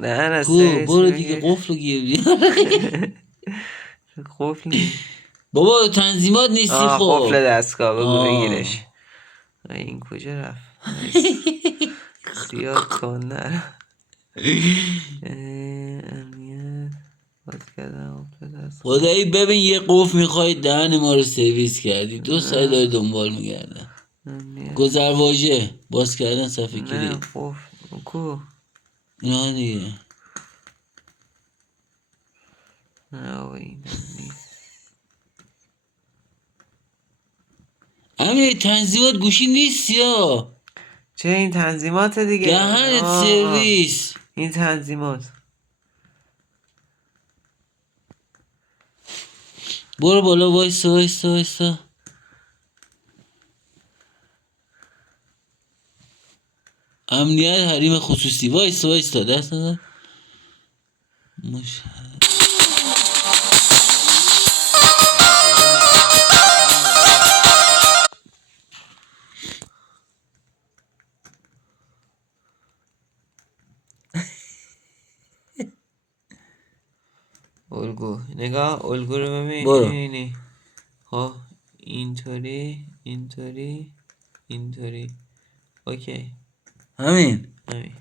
نه نه کو برو دیگه سرویس قفل گیر بیار. قفل نی بابا تنظیمات نیستی قفل خب. دستگاه بگو بگیرش. آه. این کجا رفت وایسا. زیاد کن نرو. امنیت باز کردم قفل دستگاه. خدایی ببین یه قفل میخوای دهن ما رو سرویس کردی 2 ساعت داره دنبال میگرده. امنیت گذر واژه باز کردن صفحه نه کلید قفل کو اینا دیگه. نه بابا اینم نیست. امیر تنظیمات گوشی نیست یا چه این تنظیمات دیگه دهنت سرویس. این تنظیمات برو بالا وایسا. امنیت حریم خصوصی وایسا دست نزن. الگو نگاه الگو رو ببین. برو اینی ها اینطوری اوکی همین. همین